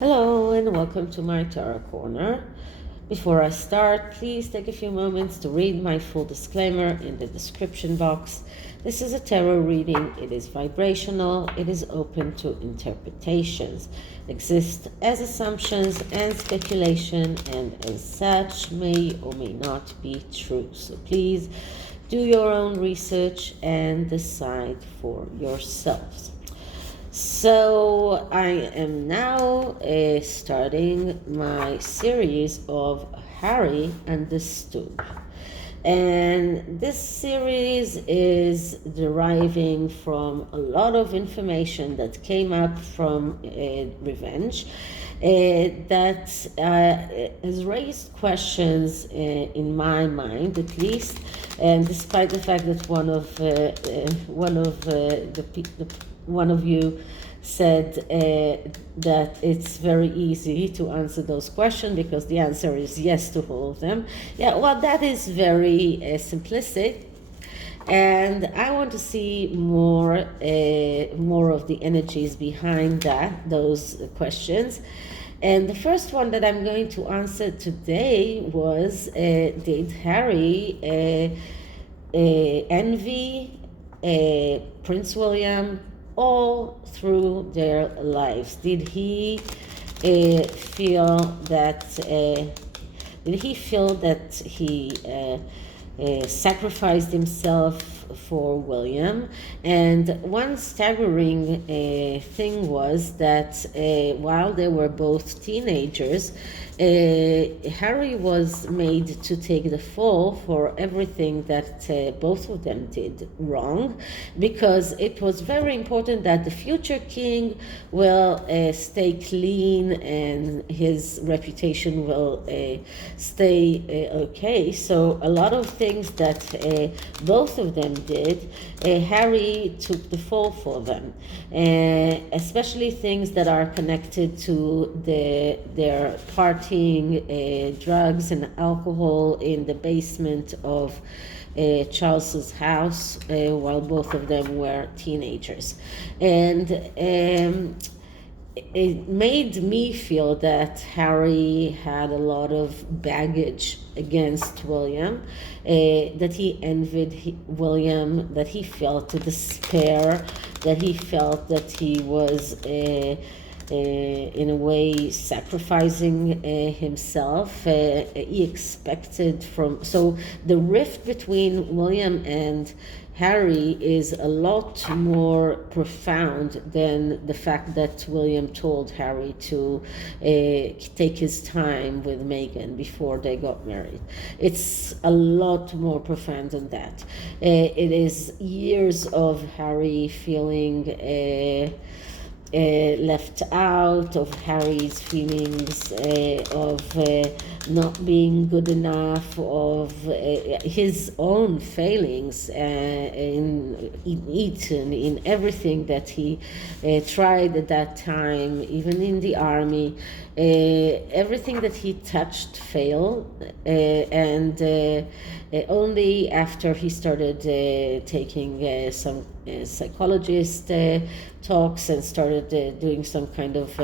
Hello and welcome to my Tarot Corner. Before I start, please take a few moments to read my full disclaimer in the description box. This is a tarot reading. It is vibrational. It is open to interpretations. Exist as assumptions and speculation, and as such may or may not be true. So please do your own research and decide for yourselves. So I am now starting my series of Harry Understood. And this series is deriving from a lot of information that came up from Revenge that has raised questions in my mind, at least, and despite the fact that one of you said that it's very easy to answer those questions because the answer is yes to all of them. Yeah, well, that is very simplistic, and I want to see more of the energies behind those questions. And the first one that I'm going to answer today was, did Harry envy Prince William all through their lives? Did he feel that he sacrificed himself for William? And one staggering thing was that while they were both teenagers, Harry was made to take the fall for everything that both of them did wrong, because it was very important that the future king will stay clean and his reputation will stay okay. So a lot of things that both of them did, Harry took the fall for them, especially things that are connected to their partying, drugs and alcohol in the basement of Charles's house while both of them were teenagers. And it made me feel that Harry had a lot of baggage against William, that he envied William, that he felt despair, that he felt that he was in a way sacrificing himself. He expected so the rift between William and Harry is a lot more profound than the fact that William told Harry to take his time with Meghan before they got married. It's a lot more profound than that. It is years of Harry feeling left out, of Harry's feelings of not being good enough, of his own failings in Eton, in everything that he tried at that time, even in the army. Everything that he touched failed, and only after he started taking some psychologist talks and started doing some kind of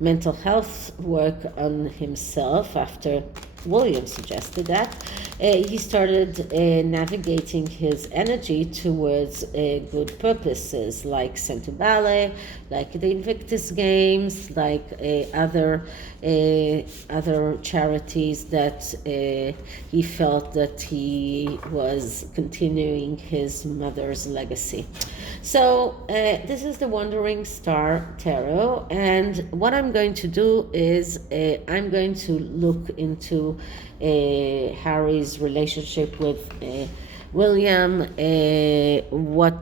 mental health work on himself, after William suggested that, he started navigating his energy towards good purposes, like Centre Ballet, like the Invictus Games, like other charities that he felt that he was continuing his mother's legacy. So this is the Wandering Star Tarot, and what I'm going to do is I'm going to look into Harry's relationship with William, what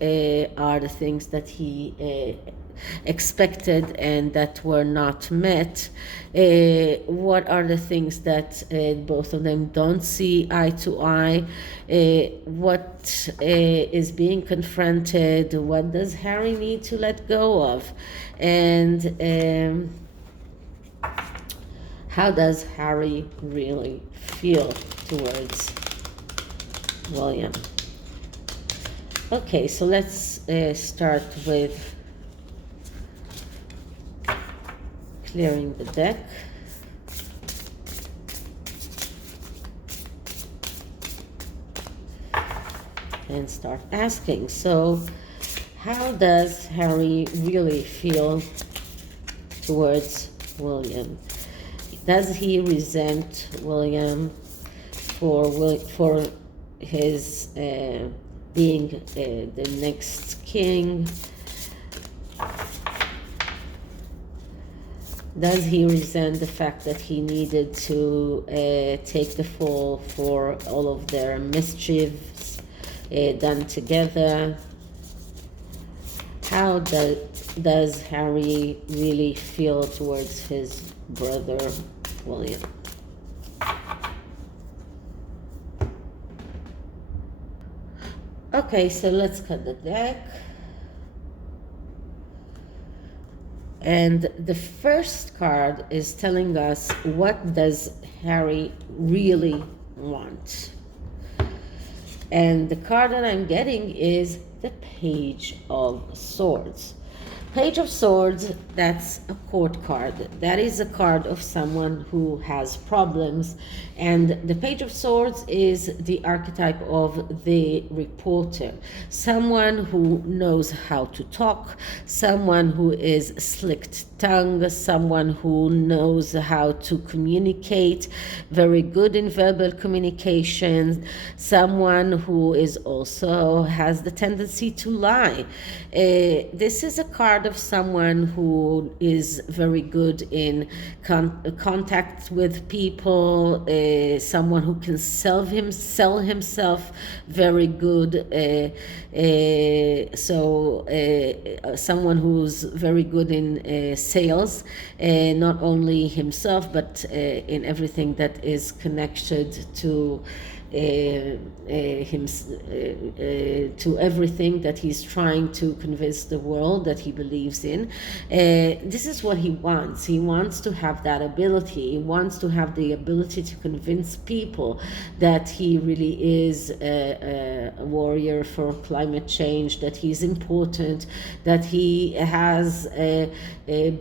are the things that he expected and that were not met, what are the things that both of them don't see eye to eye, what is being confronted, what does Harry need to let go of, and how does Harry really feel towards William. Okay, so let's start with clearing the deck. And start asking. So, how does Harry really feel towards William? Does he resent William for his being the next king? Does he resent the fact that he needed to take the fall for all of their mischiefs done together? How does Harry really feel towards his brother William? Okay, so let's cut the deck. And the first card is telling us, what does Harry really want? And the card that I'm getting is the Page of Swords. Page of Swords, that's a court card. That is a card of someone who has problems. And the Page of Swords is the archetype of the reporter. Someone who knows how to talk, someone who is slick-tongued, someone who knows how to communicate, very good in verbal communication, someone who is also has the tendency to lie. This is a card of someone who is very good in contact with people, someone who can sell himself very good. Someone who's very good in sales, not only himself but in everything that is connected to to everything that he's trying to convince the world that he believes in. This is what he wants. He wants to have that ability. He wants to have the ability to convince people that he really is a warrior for climate change, that he's important, that he has a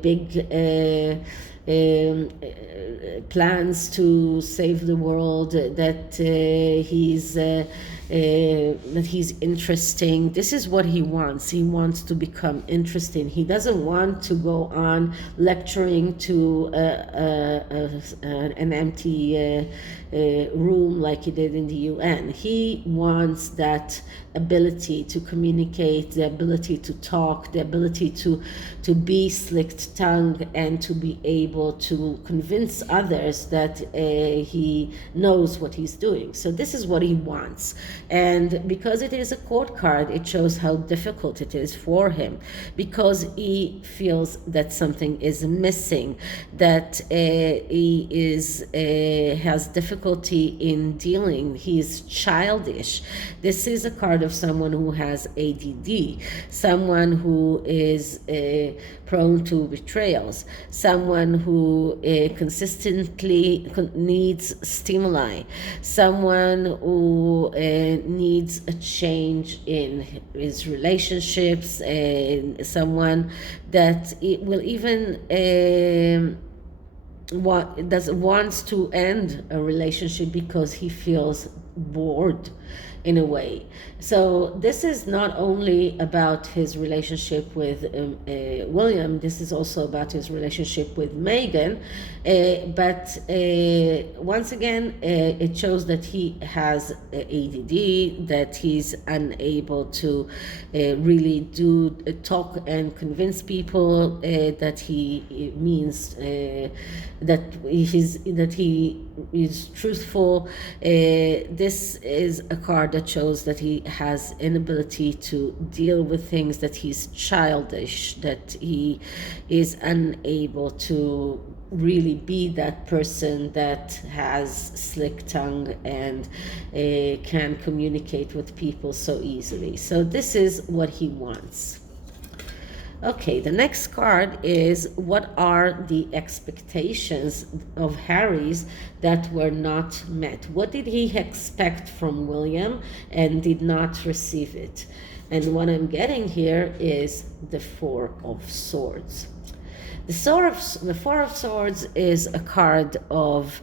big plans to save the world, that he's interesting. This is what he wants. He wants to become interesting. He doesn't want to go on lecturing to an empty room like he did in the UN. He wants that ability to communicate, the ability to talk, the ability to be slick-tongued and to be able to convince others that he knows what he's doing. So this is what he wants. And because it is a court card, it shows how difficult it is for him, because he feels that something is missing, that he has difficulty in dealing. He is childish. This is a card of someone who has ADD, someone who is prone to betrayals, someone who consistently needs stimuli, someone who needs a change in his relationships, and someone that will even wants to end a relationship because he feels bored in a way. So this is not only about his relationship with William, this is also about his relationship with Meghan, but once again it shows that he has ADD, that he's unable to really talk and convince people that he means that he is truthful. This is a card that shows that he has inability to deal with things, that he's childish, that he is unable to really be that person that has slick tongue and can communicate with people so easily. So this is what he wants. Okay, the next card is, what are the expectations of Harry's that were not met? What did he expect from William and did not receive it? And what I'm getting here is the Four of Swords. The Four of Swords is a card of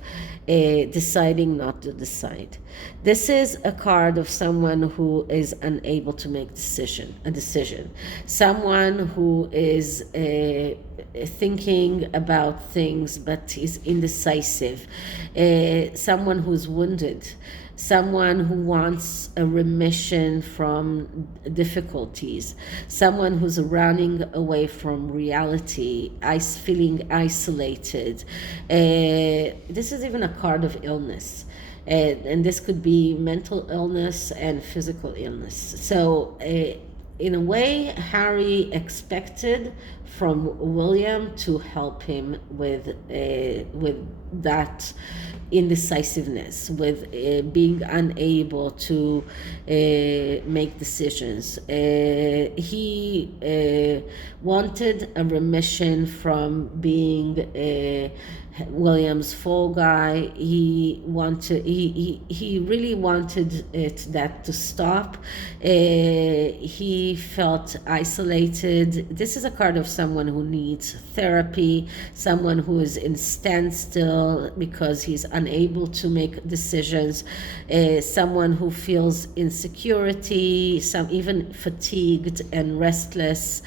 deciding not to decide. This is a card of someone who is unable to make a decision. Someone who is thinking about things but is indecisive. Someone who's wounded. Someone who wants a remission from difficulties, someone who's running away from reality, feeling isolated. This is even a card of illness. And this could be mental illness and physical illness. So in a way, Harry expected from William to help him with that indecisiveness, with being unable to make decisions. He wanted a remission from being William's fall guy. He really wanted that to stop. He felt isolated. This is a card of someone who needs therapy, someone who is in standstill because he's unable to make decisions, someone who feels insecurity, some even fatigued and restless.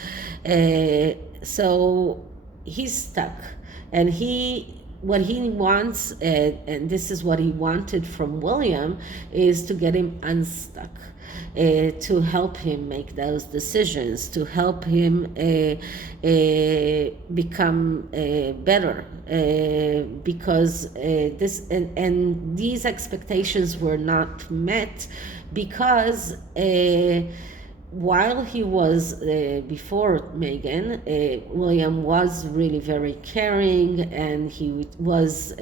So he's stuck, and what he wants, and this is what he wanted from William, is to get him unstuck, to help him make those decisions, to help him become better, because and these expectations were not met because while he was before Meghan, William was really very caring, and he was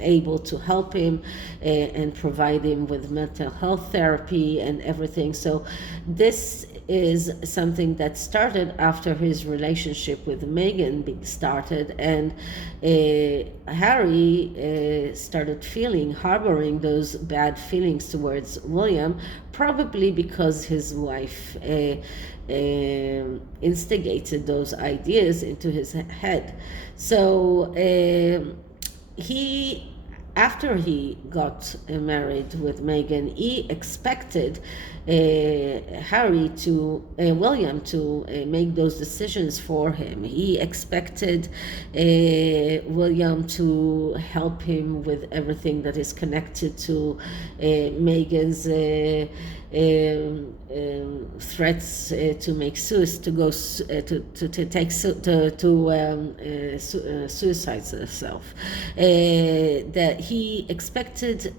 able to help him and provide him with mental health therapy and everything. So this is something that started after his relationship with Meghan started, and Harry started harboring those bad feelings towards William, probably because his wife instigated those ideas into his head. So after he got married with Meghan, he expected William to make those decisions for him. He expected William to help him with everything that is connected to Meghan's threats to make suicide herself. That he expected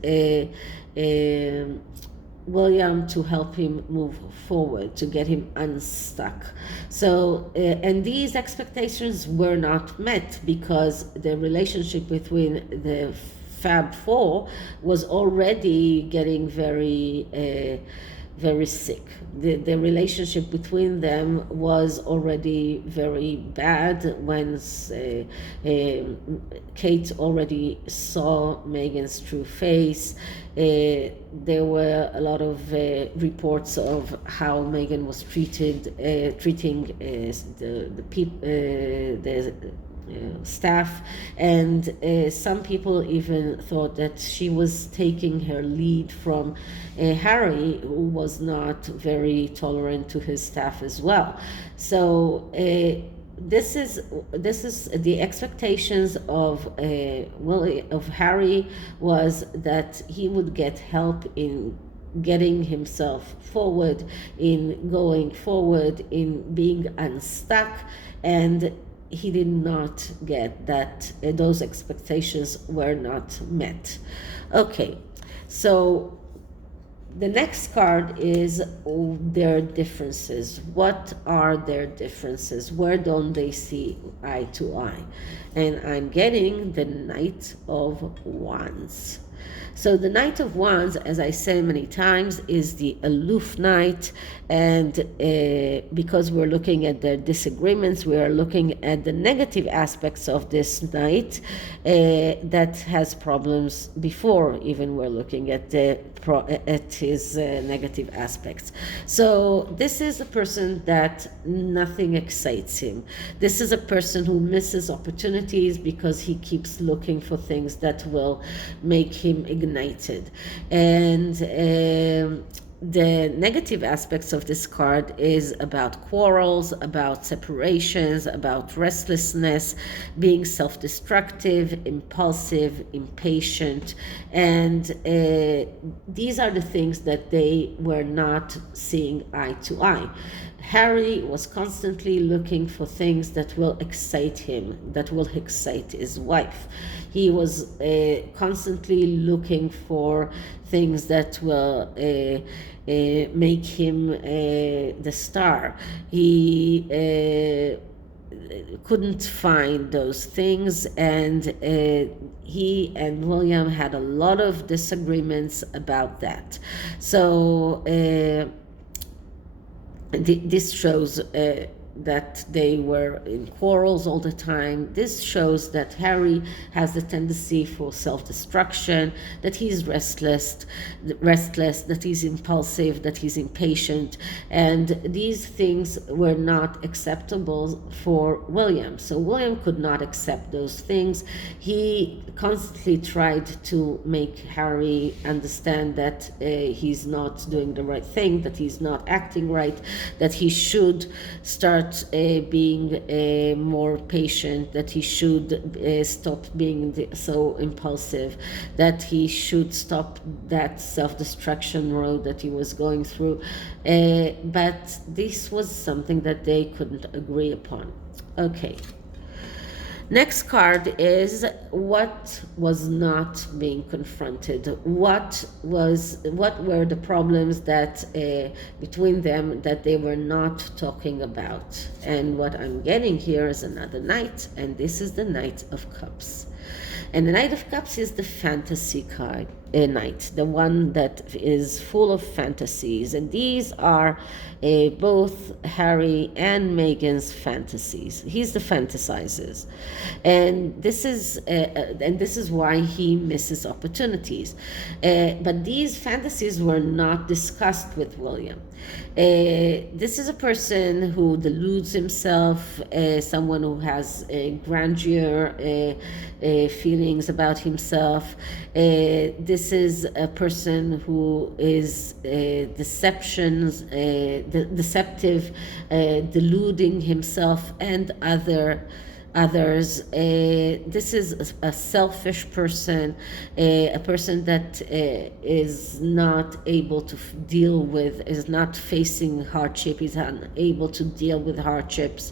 William to help him move forward, to get him unstuck. So, and these expectations were not met because the relationship between the Fab Four was already getting very sick. The relationship between them was already very bad when Kate already saw Meghan's true face. There were a lot of reports of how Meghan was treating the people, the staff, and some people even thought that she was taking her lead from Harry, who was not very tolerant to his staff as well. So this is the expectations of Harry was that he would get help in getting himself forward, in going forward, in being unstuck, and he did not get that. Those expectations were not met. Okay, so the next card is their differences. What are their differences? Where don't they see eye to eye? And I'm getting the Knight of Wands. So the Knight of Wands, as I say many times, is the aloof knight, and because we're looking at the disagreements, we are looking at the negative aspects of this knight that has problems before even we're looking at his negative aspects. So this is a person that nothing excites him. This is a person who misses opportunities because he keeps looking for things that will make him ignited. And the negative aspects of this card is about quarrels, about separations, about restlessness, being self-destructive, impulsive, impatient, and these are the things that they were not seeing eye to eye. Harry was constantly looking for things that will excite him, that will excite his wife. He was constantly looking for things that will make him the star. He couldn't find those things, and he and William had a lot of disagreements about that. So this shows that they were in quarrels all the time. This shows that Harry has the tendency for self-destruction, that he's restless, that he's impulsive, that he's impatient, and these things were not acceptable for William. So William could not accept those things. He constantly tried to make Harry understand that he's not doing the right thing, that he's not acting right, that he should start being more patient, that he should stop being so impulsive, that he should stop that self-destruction road that he was going through. But this was something that they couldn't agree upon. Okay. Next card is what was not being confronted. What were the problems that between them that they were not talking about? And what I'm getting here is another knight, and this is the Knight of Cups. And the Knight of Cups is the fantasy card, knight, the one that is full of fantasies. And these are both Harry and Meghan's fantasies. He's the fantasizes. And this is why he misses opportunities. But these fantasies were not discussed with William. This is a person who deludes himself, someone who has grandeur feelings about himself. This is a person who is deceptive, deluding himself and others. This is a selfish person, a person that is not able to is not facing hardship, is unable to deal with hardships,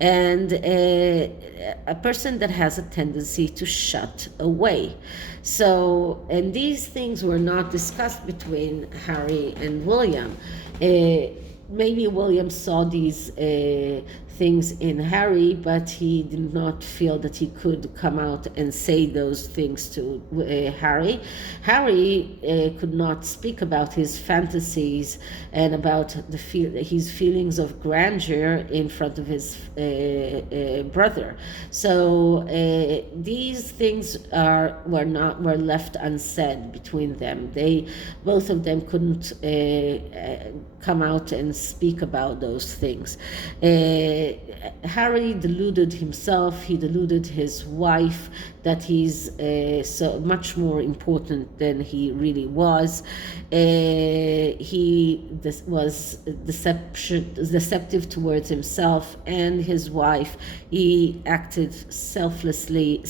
and a person that has a tendency to shut away. So, and these things were not discussed between Harry and William. Maybe William saw these things in Harry, but he did not feel that he could come out and say those things to Harry. Harry could not speak about his fantasies and about his feelings of grandeur in front of his brother. So these things were left unsaid between them. Both of them couldn't come out and speak about those things. Harry deluded himself, he deluded his wife that he's so much more important than he really was. He was deceptive towards himself and his wife. He acted selfishly.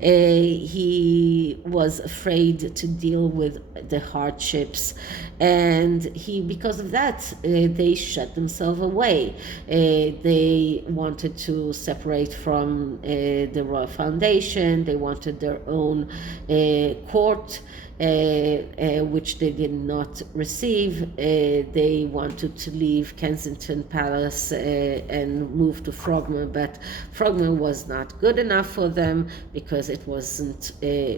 He was afraid to deal with the hardships, and because of that, they shut themselves away. They wanted to separate from the Royal Foundation. They wanted their own court. which they did not receive. They wanted to leave Kensington Palace and move to Frogmore, but Frogmore was not good enough for them because it wasn't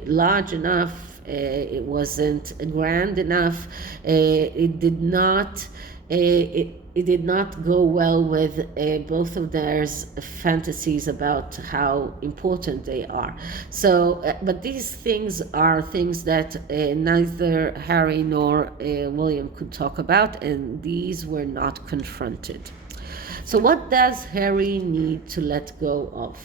large enough, it wasn't grand enough, it did not it did not go well with both of their fantasies about how important they are. So, but these things are things that neither Harry nor William could talk about, and these were not confronted. So what does Harry need to let go of?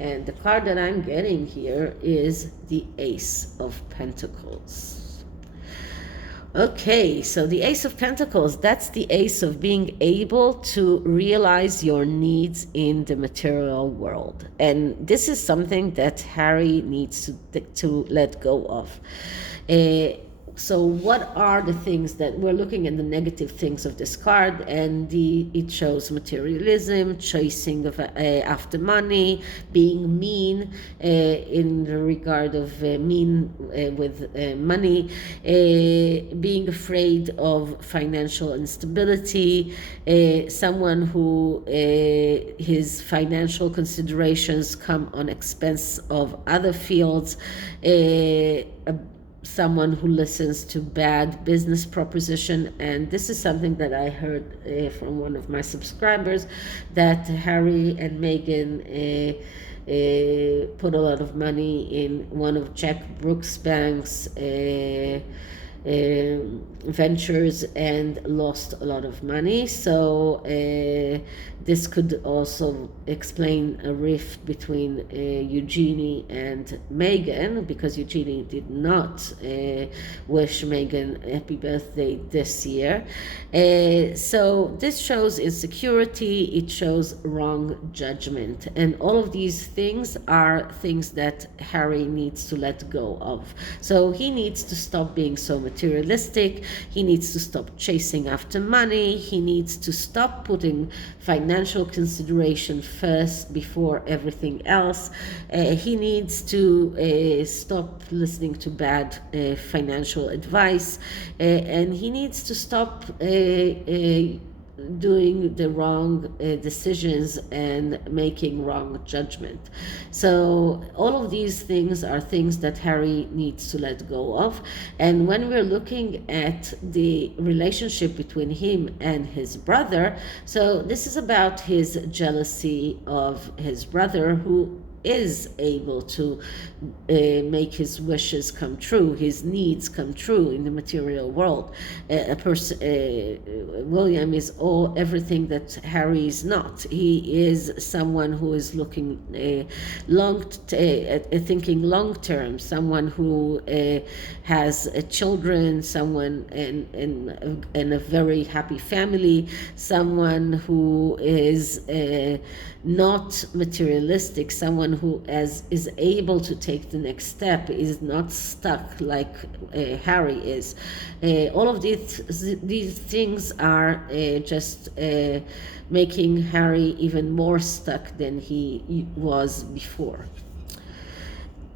And the card that I'm getting here is the Ace of Pentacles. Okay, so the Ace of Pentacles, that's the ace of being able to realize your needs in the material world. And this is something that Harry needs to let go of. So what are the things that we're looking at? The negative things of this card, and it shows materialism, chasing of after money, being mean in the regard of mean with money, being afraid of financial instability, someone who his financial considerations come on expense of other fields, someone who listens to bad business proposition. And this is something that I heard from one of my subscribers, that Harry and Meghan put a lot of money in one of Jack Brooks' banks ventures and lost a lot of money. So this could also explain a rift between Eugenie and Meghan, because Eugenie did not wish Meghan happy birthday this year. So this shows insecurity, it shows wrong judgment, and all of these things are things that Harry needs to let go of. So he needs to stop being so materialistic, he needs to stop chasing after money, he needs to stop putting financial consideration first before everything else. He needs to stop listening to bad financial advice, and he needs to stop doing the wrong decisions and making wrong judgment. So all of these things are things that Harry needs to let go of. And when we're looking at the relationship between him and his brother, so this is about his jealousy of his brother, who is able to make his wishes come true, his needs come true in the material world. William is everything that Harry is not. He is someone who is looking thinking long term, someone who has children, someone in a very happy family, someone who is not materialistic, someone who is able to take the next step, is not stuck like Harry is. All of these things are just making Harry even more stuck than he was before.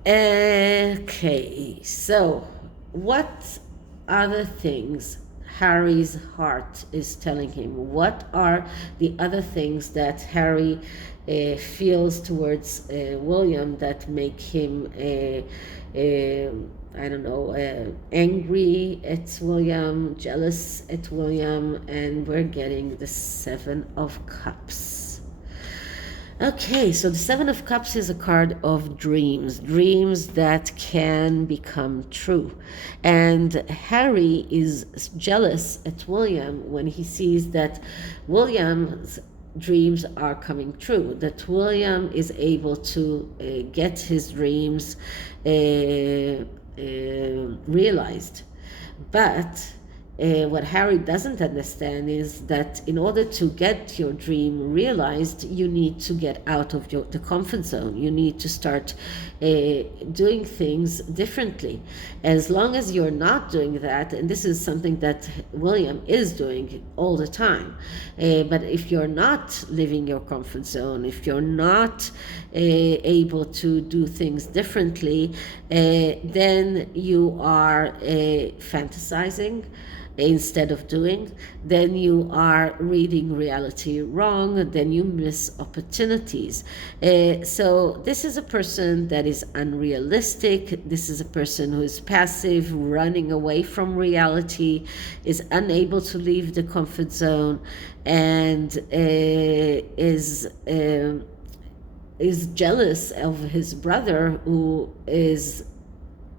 Okay, so what other things Harry's heart is telling him? What are the other things that Harry feels towards William that make him angry at William, jealous at William? And we're getting the Seven of Cups. Okay, so the Seven of Cups is a card of dreams that can become true. And Harry is jealous at William when he sees that William's dreams are coming true, that William is able to get his dreams realized. But what Harry doesn't understand is that in order to get your dream realized, you need to get out of the comfort zone. You need to start doing things differently. As long as you're not doing that, and this is something that William is doing all the time, but if you're not living your comfort zone, if you're not able to do things differently, then you are fantasizing instead of doing, then you are reading reality wrong, then you miss opportunities. So this is a person that is unrealistic. This is a person who is passive, running away from reality, is unable to leave the comfort zone, and is jealous of his brother, who is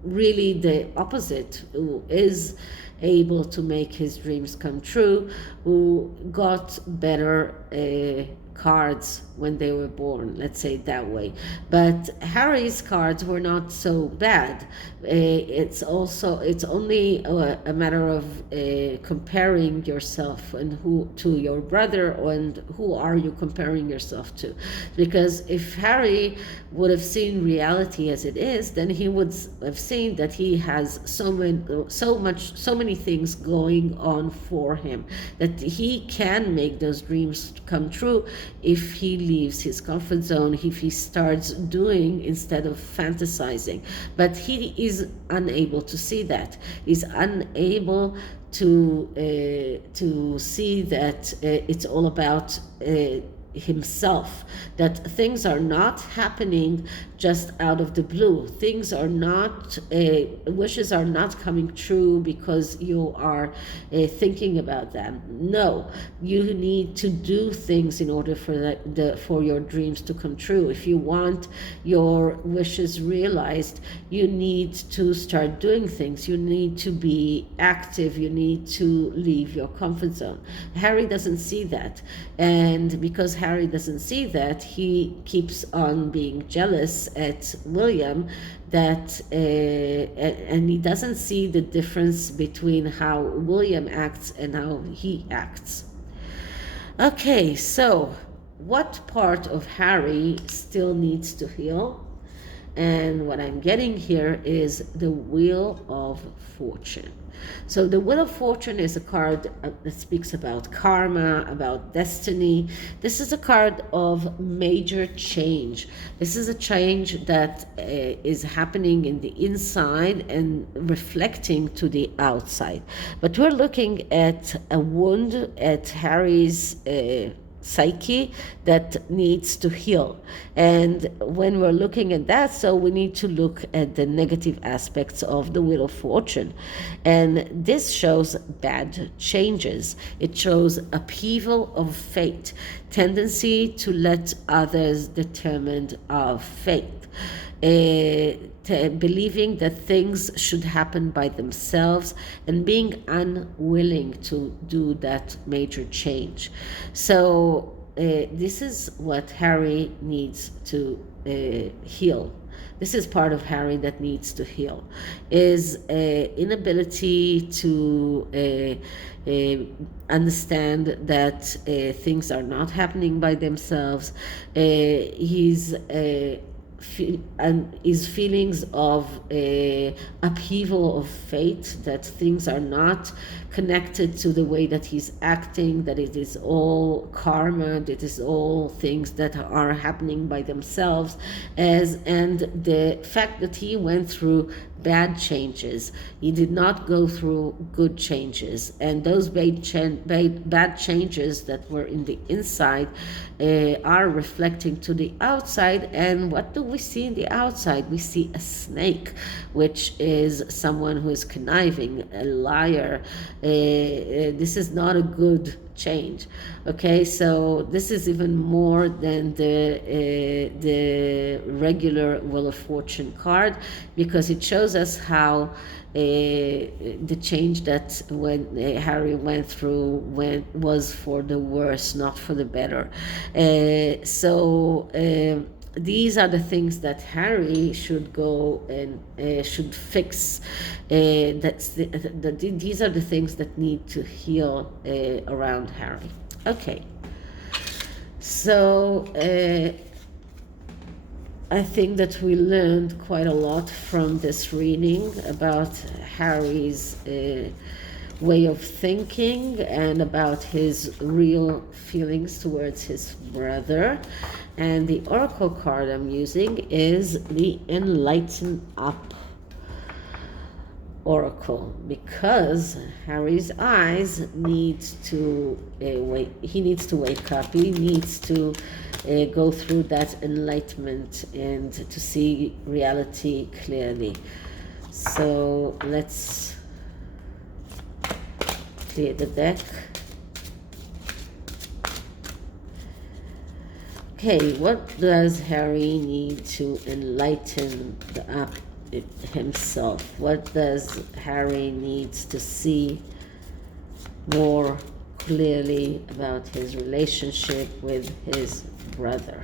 really the opposite, who is able to make his dreams come true, who got better cards when they were born, let's say it that way. But Harry's cards were not so bad. It's only a matter of comparing yourself and who to your brother, and who are you comparing yourself to? Because if Harry would have seen reality as it is, then he would have seen that he has so many things going on for him, that he can make those dreams come true if he leaves his comfort zone, if he starts doing instead of fantasizing. But he is unable to see that. He's unable to see that it's all about himself, that things are not happening just out of the blue. Things are not, wishes are not coming true because you are thinking about them. No, you need to do things in order for your dreams to come true. If you want your wishes realized, you need to start doing things. You need to be active. You need to leave your comfort zone. Harry doesn't see that, and because Harry doesn't see that, he keeps on being jealous at William, that and he doesn't see the difference between how William acts and how he acts. Okay, so what part of Harry still needs to heal? And what I'm getting here is the Wheel of Fortune. So the Wheel of Fortune is a card that speaks about karma, about destiny. This is a card of major change. This is a change that is happening in the inside and reflecting to the outside. But we're looking at a wound at Harry's psyche that needs to heal. And when we're looking at that, so we need to look at the negative aspects of the Wheel of Fortune. And this shows bad changes. It shows upheaval of fate, tendency to let others determine our fate. Believing that things should happen by themselves and being unwilling to do that major change. So this is what Harry needs to heal. This is part of Harry that needs to heal, is inability to understand that things are not happening by themselves. And his feelings of upheaval of fate, that things are not connected to the way that he's acting, that it is all karma, that it is all things that are happening by themselves, and the fact that he went through bad changes. He did not go through good changes, and those bad changes that were in the inside are reflecting to the outside. And what do we see in the outside? We see a snake, which is someone who is conniving, a liar. This is not a good change. Okay, so this is even more than the regular Wheel of Fortune card, because it shows us how the change that when Harry went through was for the worse, not for the better. these are the things that Harry should go and should fix. These are the things that need to heal around Harry. Okay, so I think that we learned quite a lot from this reading about Harry's way of thinking and about his real feelings towards his brother. And the oracle card I'm using is the ENLIGHTEN Up oracle, because Harry's eyes need to he needs to wake up. He needs to go through that enlightenment and to see reality clearly. So let's clear the deck. Okay, what does Harry need to enlighten up himself? What does Harry need to see more clearly about his relationship with his brother?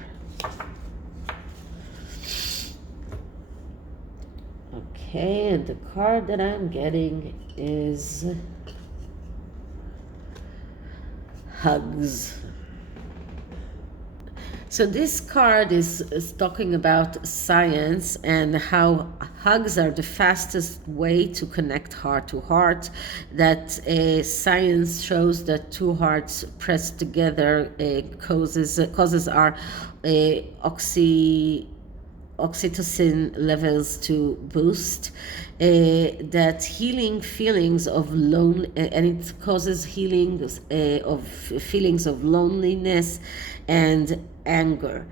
Okay, and the card that I'm getting is hugs. So this card is talking about science and how hugs are the fastest way to connect heart to heart. That science shows that two hearts pressed together causes our oxytocin levels to boost, that healing feelings of and it causes healing of feelings of loneliness and anger.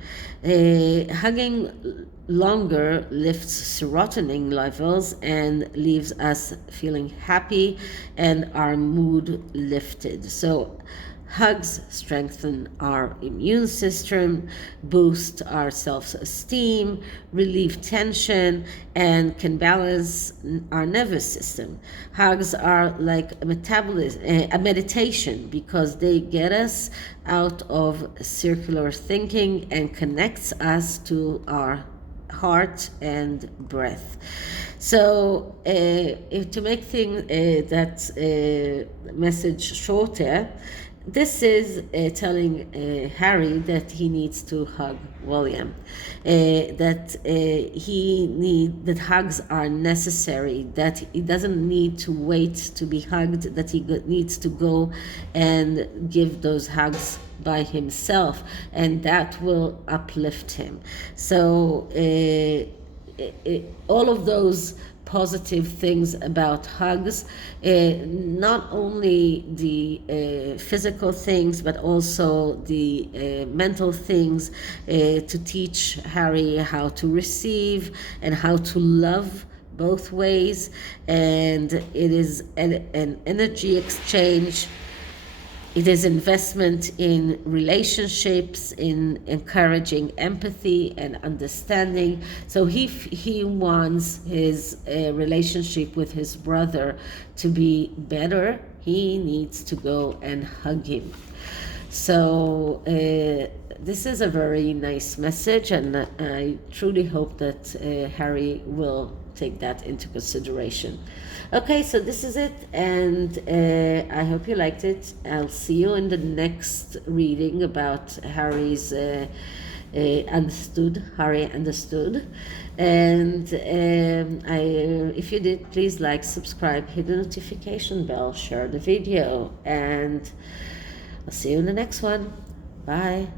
Hugging longer lifts serotonin levels and leaves us feeling happy and our mood lifted. So hugs strengthen our immune system, boost our self-esteem, relieve tension, and can balance our nervous system. Hugs are like a meditation, because they get us out of circular thinking and connects us to our heart and breath. So to make that message shorter, this is telling Harry that he needs to hug William, that that hugs are necessary, that he doesn't need to wait to be hugged, that he needs to go and give those hugs by himself, and that will uplift him. So all of those positive things about hugs, not only the physical things but also the mental things, to teach Harry how to receive and how to love both ways. And it is an energy exchange. It is investment in relationships, in encouraging empathy and understanding. So he wants his relationship with his brother to be better. He needs to go and hug him. So this is a very nice message, and I truly hope that Harry will take that into consideration. Okay, so this is it, and I hope you liked it. I'll see you in the next reading about Harry's Harry Understood. And if you did, please like, subscribe, hit the notification bell, share the video, and I'll see you in the next one. Bye.